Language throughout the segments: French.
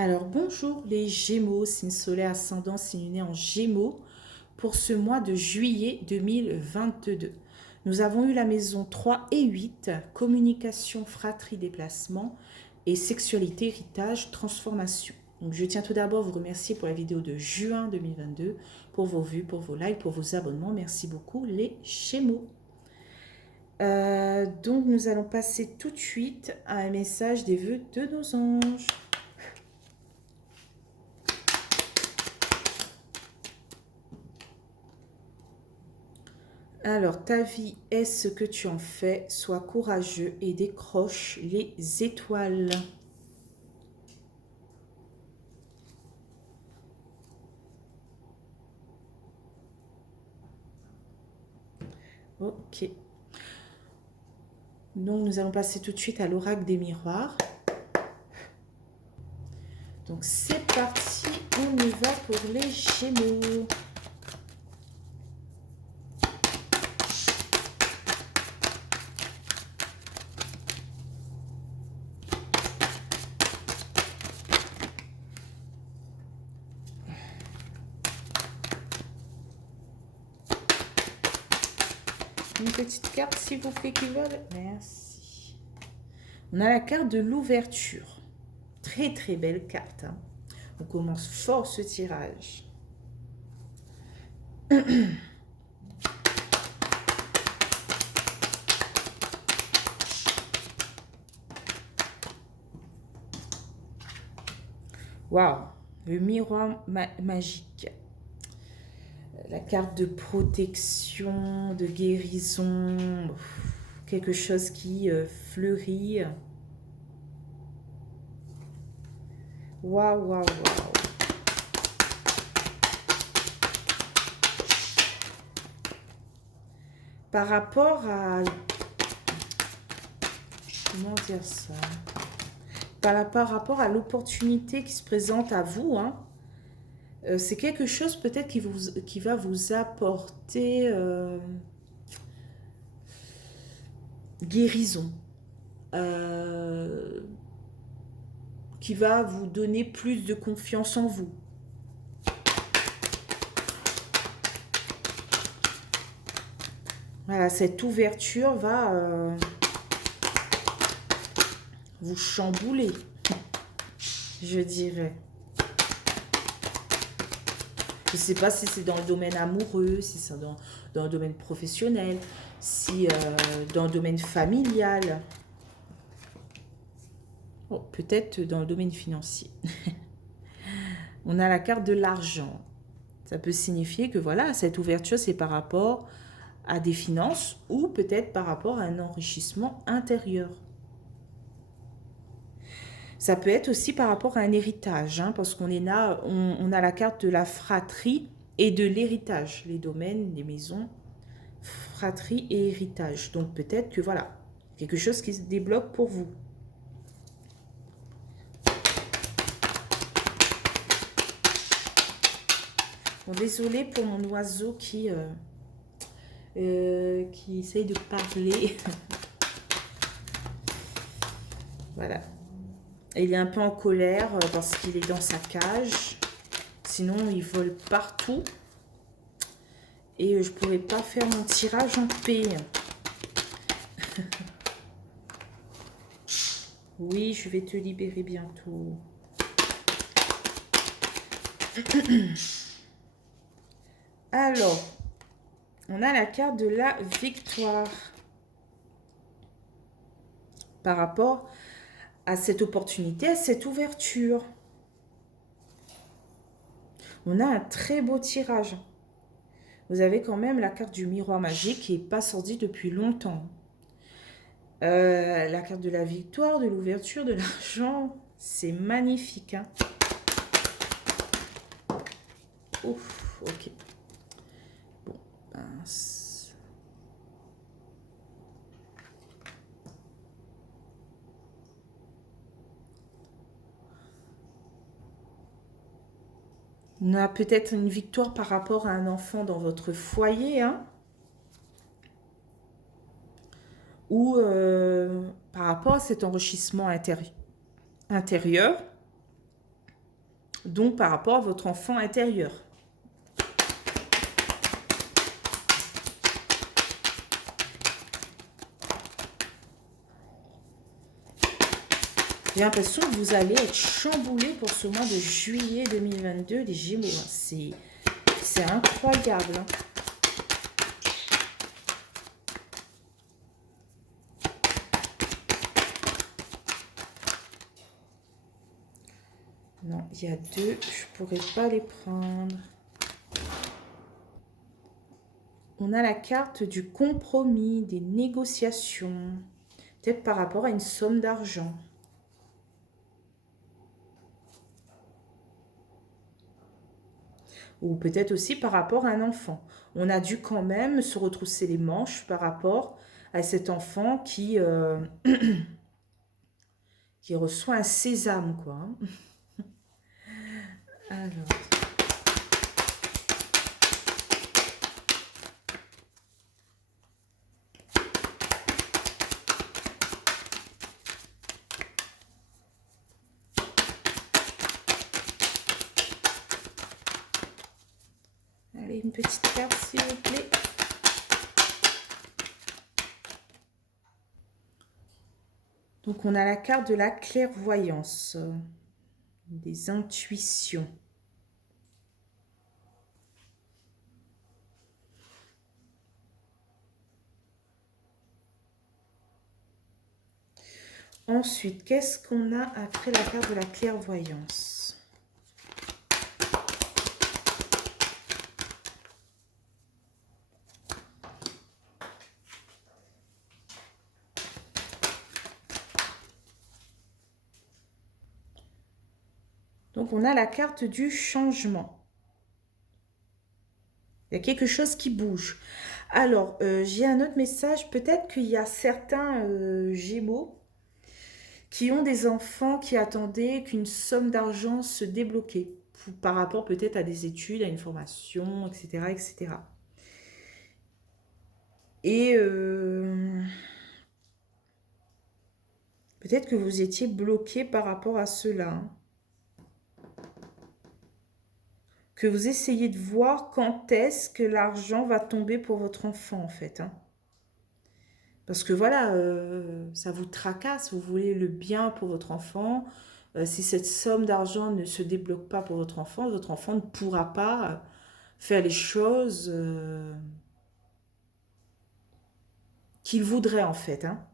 Alors, bonjour les Gémeaux, signe solaire ascendant, signe lunaire en Gémeaux, pour ce mois de juillet 2022. Nous avons eu la maison 3 et 8, communication, fratrie, déplacement et sexualité, héritage, transformation. Donc, je tiens tout d'abord à vous remercier pour la vidéo de juin 2022, pour vos vues, pour vos likes, pour vos abonnements. Merci beaucoup les Gémeaux. Donc, nous allons passer tout de suite à un message des vœux de nos anges. Alors, ta vie est ce que tu en fais. Sois courageux et décroche les étoiles. Ok. Donc, nous allons passer tout de suite à l'oracle des miroirs. Donc, c'est parti. On y va pour les Gémeaux. Une petite carte, s'il vous plaît, qui vole. Merci. On a la carte de l'ouverture. Très, très belle carte. Hein. On commence fort ce tirage. Waouh, le miroir magique. La carte de protection, de guérison, quelque chose qui fleurit. Waouh, waouh, waouh. Par rapport à... Comment dire ça? Par rapport à l'opportunité qui se présente à vous, hein, c'est quelque chose peut-être qui va vous apporter guérison, qui va vous donner plus de confiance en vous. Voilà, cette ouverture va vous chambouler, je dirais. Je ne sais pas si c'est dans le domaine amoureux, si c'est dans le domaine professionnel, si dans le domaine familial. Oh, peut-être dans le domaine financier. On a la carte de l'argent. Ça peut signifier que voilà, cette ouverture, c'est par rapport à des finances ou peut-être par rapport à un enrichissement intérieur. Ça peut être aussi par rapport à un héritage, hein, parce qu'on est là, on a la carte de la fratrie et de l'héritage, les domaines, les maisons, fratrie et héritage. Donc peut-être que voilà, quelque chose qui se débloque pour vous. Bon, désolée pour mon oiseau qui essaye de parler. Voilà. Il est un peu en colère parce qu'il est dans sa cage. Sinon, il vole partout. Et je ne pourrais pas faire mon tirage en paix. Oui, je vais te libérer bientôt. Alors, on a la carte de la victoire. Par rapport à cette opportunité, à cette ouverture. On a un très beau tirage. Vous avez quand même la carte du miroir magique qui n'est pas sortie depuis longtemps. La carte de la victoire, de l'ouverture, de l'argent, c'est magnifique. Hein. Ouf, ok. Bon, pince. On a peut-être une victoire par rapport à un enfant dans votre foyer, hein, ou par rapport à cet enrichissement intérieur. Donc, par rapport à votre enfant intérieur. J'ai l'impression que vous allez être chamboulé pour ce mois de juillet 2022, les Gémeaux. C'est incroyable. Hein. Non, il y a deux, je ne pourrais pas les prendre. On a la carte du compromis, des négociations. Peut-être par rapport à une somme d'argent. Ou peut-être aussi par rapport à un enfant. On a dû quand même se retrousser les manches par rapport à cet enfant qui reçoit un sésame, quoi. Alors... Allez, une petite carte, s'il vous plaît. Donc, on a la carte de la clairvoyance, des intuitions. Ensuite, qu'est-ce qu'on a après la carte de la clairvoyance? Donc, on a la carte du changement. Il y a quelque chose qui bouge. Alors, j'ai un autre message. Peut-être qu'il y a certains Gémeaux qui ont des enfants qui attendaient qu'une somme d'argent se débloquait par rapport peut-être à des études, à une formation, etc. etc. Et peut-être que vous étiez bloqué par rapport à cela. Hein. Que vous essayez de voir quand est-ce que l'argent va tomber pour votre enfant, en fait. Hein. Parce que voilà, ça vous tracasse, vous voulez le bien pour votre enfant. Si cette somme d'argent ne se débloque pas pour votre enfant ne pourra pas faire les choses qu'il voudrait, en fait. Hein.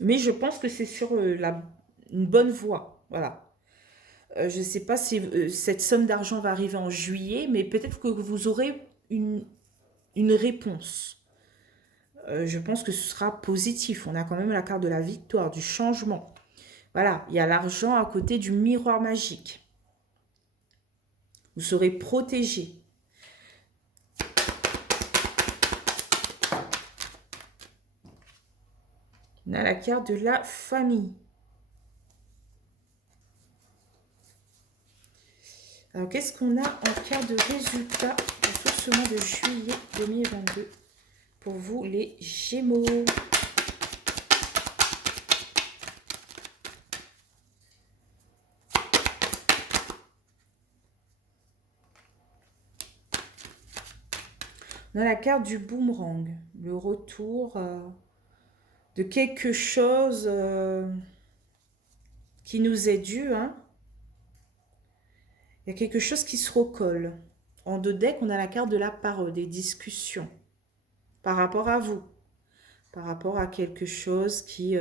Mais je pense que c'est sur une bonne voie. Voilà. Je ne sais pas si cette somme d'argent va arriver en juillet, mais peut-être que vous aurez une réponse. Je pense que ce sera positif. On a quand même la carte de la victoire, du changement. Voilà, il y a l'argent à côté du miroir magique. Vous serez protégé. On a la carte de la famille. Alors, qu'est-ce qu'on a en carte de résultat pour tout ce mois de juillet 2022 pour vous, les Gémeaux? On a la carte du boomerang, le retour de quelque chose qui nous est dû, hein. Il y a quelque chose qui se recolle. En deux decks, on a la carte de la parole, des discussions par rapport à vous, par rapport à quelque chose qui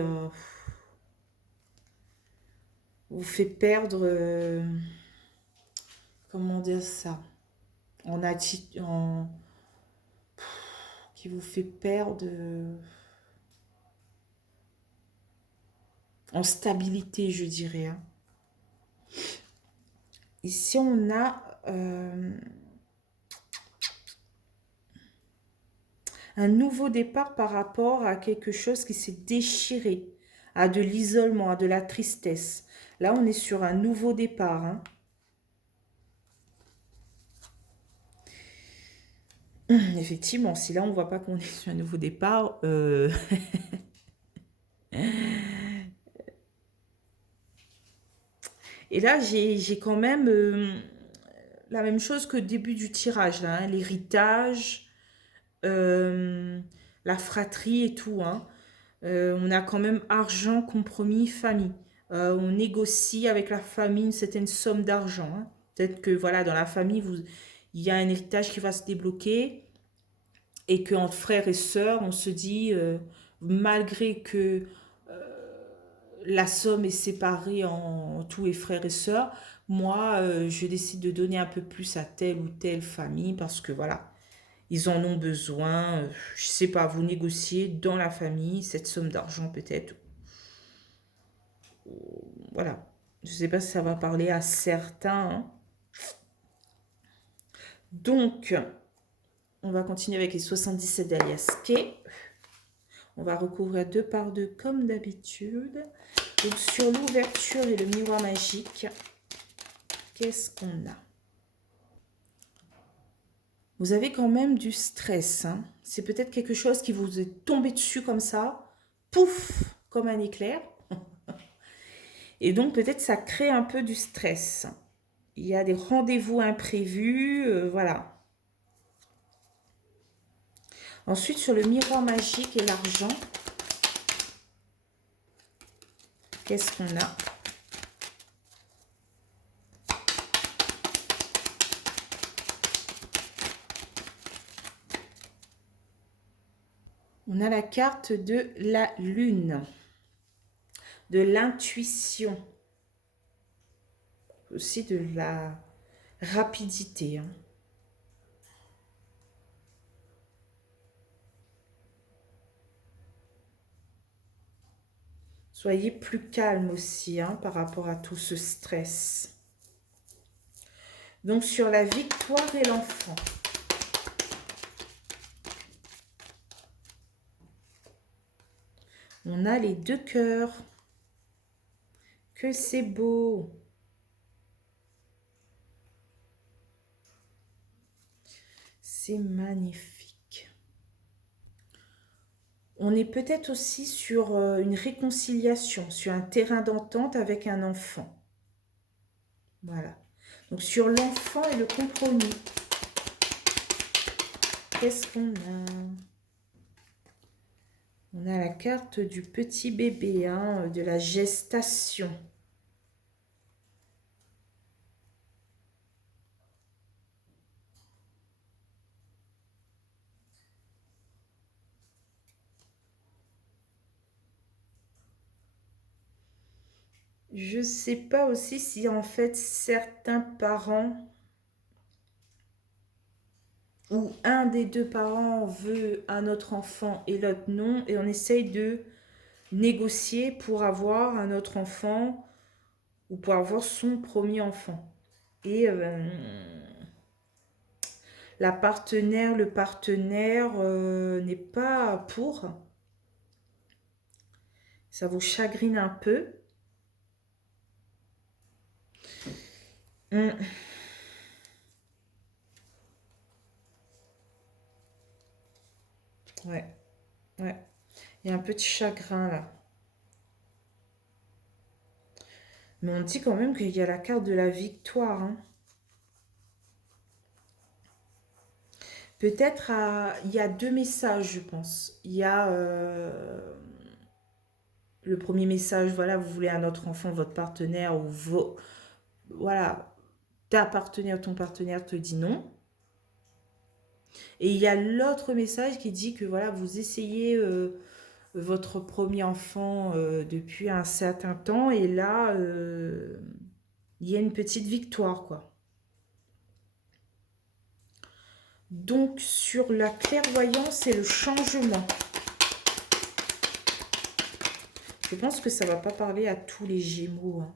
vous fait perdre, comment dire ça, qui vous fait perdre en stabilité, je dirais. Hein. Ici, on a un nouveau départ par rapport à quelque chose qui s'est déchiré, à de l'isolement, à de la tristesse. Là, on est sur un nouveau départ. Hein. Effectivement, si là, on ne voit pas qu'on est sur un nouveau départ, Et là, j'ai quand même la même chose que le début du tirage, là, hein, l'héritage, euh, la fratrie et tout, hein. On a quand même argent, compromis, famille. On négocie avec la famille une certaine somme d'argent, hein. Peut-être que voilà, dans la famille, il y a un héritage qui va se débloquer et qu'entre frères et sœurs, on se dit, malgré que la somme est séparée en tous les frères et sœurs, moi, je décide de donner un peu plus à telle ou telle famille parce que voilà, ils en ont besoin. Je sais pas, vous négociez dans la famille cette somme d'argent peut-être. Voilà. Je sais pas si ça va parler à certains, hein. Donc, on va continuer avec les 77 d'Alias Kay. On va recouvrir deux par deux comme d'habitude. Donc, sur l'ouverture et le miroir magique, qu'est-ce qu'on a? Vous avez quand même du stress, hein. C'est peut-être quelque chose qui vous est tombé dessus comme ça, pouf, comme un éclair. Et donc peut-être ça crée un peu du stress. Il y a des rendez-vous imprévus, voilà. Ensuite, sur le miroir magique et l'argent, qu'est-ce qu'on a? On a la carte de la lune, de l'intuition, aussi de la rapidité, hein. Soyez plus calme aussi, hein, par rapport à tout ce stress. Donc sur la victoire et l'enfant. On a les deux cœurs. Que c'est beau. C'est magnifique. On est peut-être aussi sur une réconciliation, sur un terrain d'entente avec un enfant. Voilà. Donc sur l'enfant et le compromis. Qu'est-ce qu'on a? On a la carte du petit bébé, hein, de la gestation. Je ne sais pas aussi si en fait certains parents ou un des deux parents veut un autre enfant et l'autre non, et on essaye de négocier pour avoir un autre enfant ou pour avoir son premier enfant. Et la partenaire, le partenaire n'est pas pour. Ça vous chagrine un peu. Hum. Ouais, ouais. Il y a un petit chagrin là. Mais on dit quand même qu'il y a la carte de la victoire, hein. Peut-être il y a deux messages, je pense. Il y a le premier message, voilà, vous voulez un autre enfant, votre partenaire ou voilà, ta partenaire, ton partenaire te dit non. Et il y a l'autre message qui dit que voilà, vous essayez votre premier enfant depuis un certain temps et là, il y a une petite victoire, quoi. Donc, sur la clairvoyance et le changement, je pense que ça ne va pas parler à tous les Gémeaux, hein.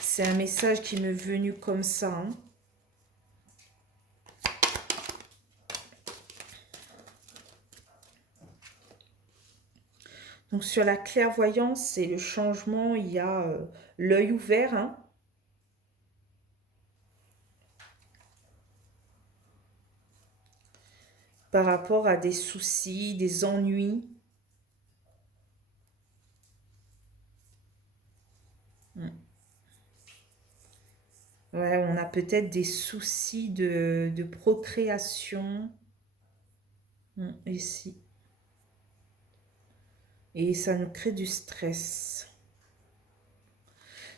C'est un message qui m'est venu comme ça, hein. Donc, sur la clairvoyance et le changement, il y a l'œil ouvert, hein. Par rapport à des soucis, des ennuis. Mm. Ouais, on a peut-être des soucis de procréation. Ici. Et ça nous crée du stress.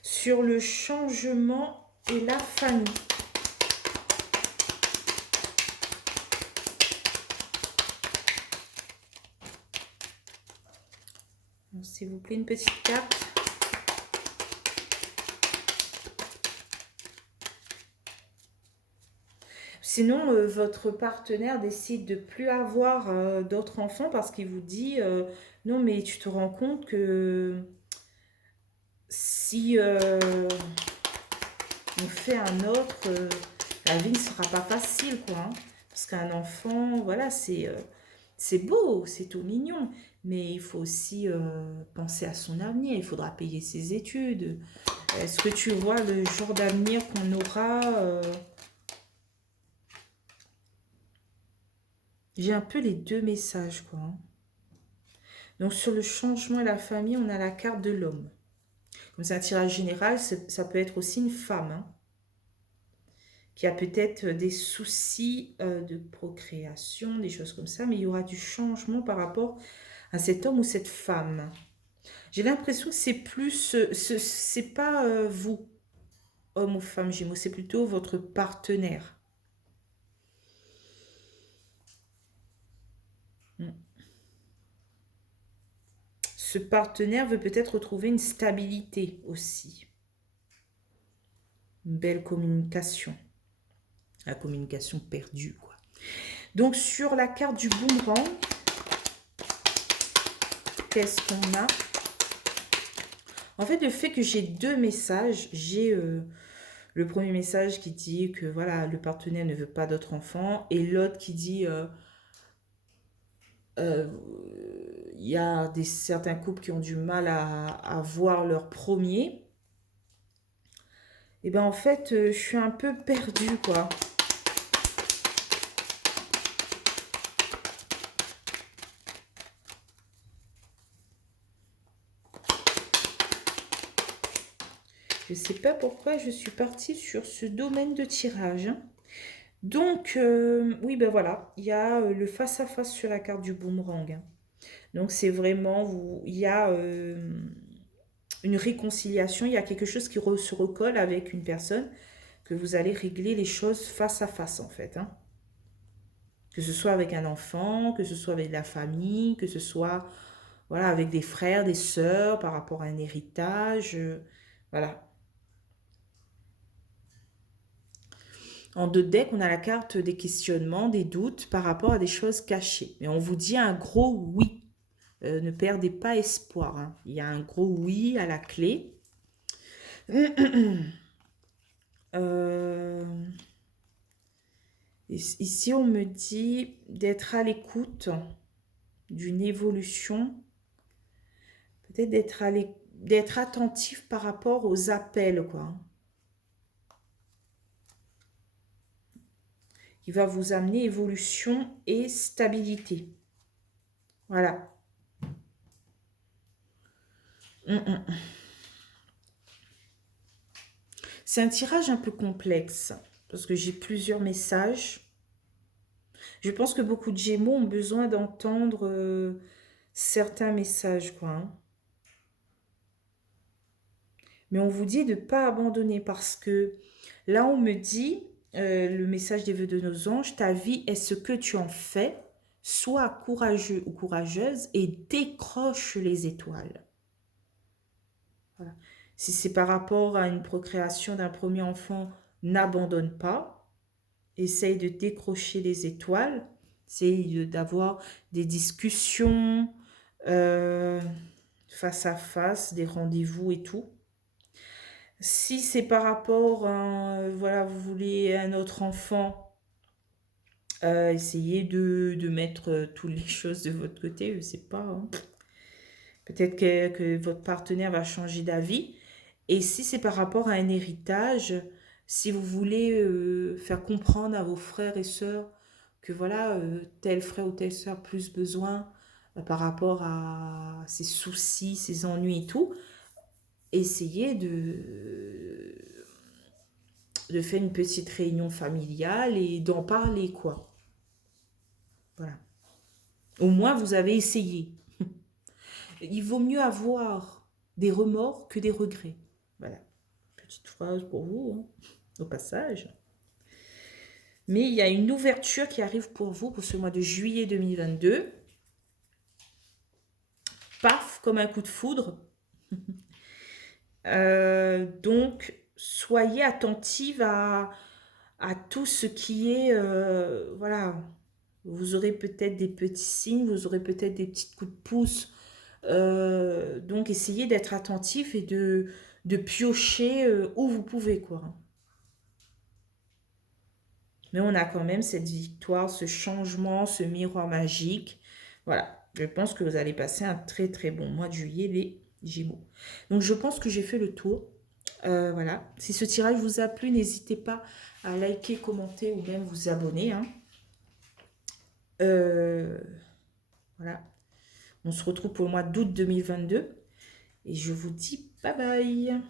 Sur le changement et la famille. S'il vous plaît, une petite carte. Sinon, votre partenaire décide de plus avoir d'autres enfants parce qu'il vous dit non, mais tu te rends compte que si on fait un autre, la vie ne sera pas facile, quoi. Hein. Parce qu'un enfant, voilà, c'est beau, c'est tout mignon. Mais il faut aussi penser à son avenir. Il faudra payer ses études. Est-ce que tu vois le genre d'avenir qu'on aura J'ai un peu les deux messages, quoi. Hein. Donc, sur le changement et la famille, on a la carte de l'homme. Comme c'est un tirage général, ça peut être aussi une femme. Hein, qui a peut-être des soucis de procréation, des choses comme ça, mais il y aura du changement par rapport à cet homme ou cette femme. J'ai l'impression que c'est plus, c'est pas vous, homme ou femme Gémeaux, c'est plutôt votre partenaire. Mm. Ce partenaire veut peut-être retrouver une stabilité aussi, une belle communication, la communication perdue, quoi. Donc sur la carte du boomerang, qu'est-ce qu'on a? En fait, le fait que j'ai deux messages, j'ai le premier message qui dit que voilà, le partenaire ne veut pas d'autres enfants et l'autre qui dit euh, il y a certains couples qui ont du mal à voir leur premier. Et ben en fait, je suis un peu perdue, quoi. Je ne sais pas pourquoi je suis partie sur ce domaine de tirage. Hein. Donc, oui, ben voilà, il y a le face-à-face sur la carte du boomerang. Hein. Donc, c'est vraiment, il y a une réconciliation, il y a quelque chose qui se recolle avec une personne, que vous allez régler les choses face à face, en fait. Hein. Que ce soit avec un enfant, que ce soit avec la famille, que ce soit voilà, avec des frères, des sœurs, par rapport à un héritage. Voilà. En deux decks, on a la carte des questionnements, des doutes par rapport à des choses cachées. Mais on vous dit un gros oui. Ne perdez pas espoir. Hein. Il y a un gros oui à la clé. Ici, on me dit d'être à l'écoute d'une évolution. Peut-être d'être attentif par rapport aux appels, quoi. Qui va vous amener évolution et stabilité. Voilà. C'est un tirage un peu complexe parce que j'ai plusieurs messages. Je pense que beaucoup de Gémeaux ont besoin d'entendre certains messages, quoi. Hein. Mais on vous dit de ne pas abandonner parce que là, on me dit, le message des vœux de nos anges, ta vie est ce que tu en fais, sois courageux ou courageuse et décroche les étoiles. Voilà. Si c'est par rapport à une procréation d'un premier enfant, n'abandonne pas, essaye de décrocher les étoiles, essaye d'avoir des discussions face à face, des rendez-vous et tout. Si c'est par rapport à, voilà, vous voulez un autre enfant, essayez de mettre toutes les choses de votre côté, je ne sais pas. Hein. Peut-être que votre partenaire va changer d'avis. Et si c'est par rapport à un héritage, si vous voulez faire comprendre à vos frères et sœurs que voilà, tel frère ou telle sœur a plus besoin par rapport à ses soucis, ses ennuis et tout, essayez de faire une petite réunion familiale et d'en parler, quoi. Voilà. Au moins, vous avez essayé. Il vaut mieux avoir des remords que des regrets. Voilà. Petite phrase pour vous, hein, au passage. Mais il y a une ouverture qui arrive pour vous pour ce mois de juillet 2022. Paf, comme un coup de foudre. Donc, soyez attentive à tout ce qui est... voilà. Vous aurez peut-être des petits signes, vous aurez peut-être des petits coups de pouce. Donc, essayez d'être attentif et de piocher où vous pouvez, quoi. Mais on a quand même cette victoire, ce changement, ce miroir magique. Voilà, je pense que vous allez passer un très très bon mois de juillet, les Gémeaux. Donc je pense que j'ai fait le tour. Voilà, si ce tirage vous a plu, n'hésitez pas à liker, commenter ou même vous abonner, hein. Voilà, on se retrouve pour le mois d'août 2022 et je vous dis bye bye.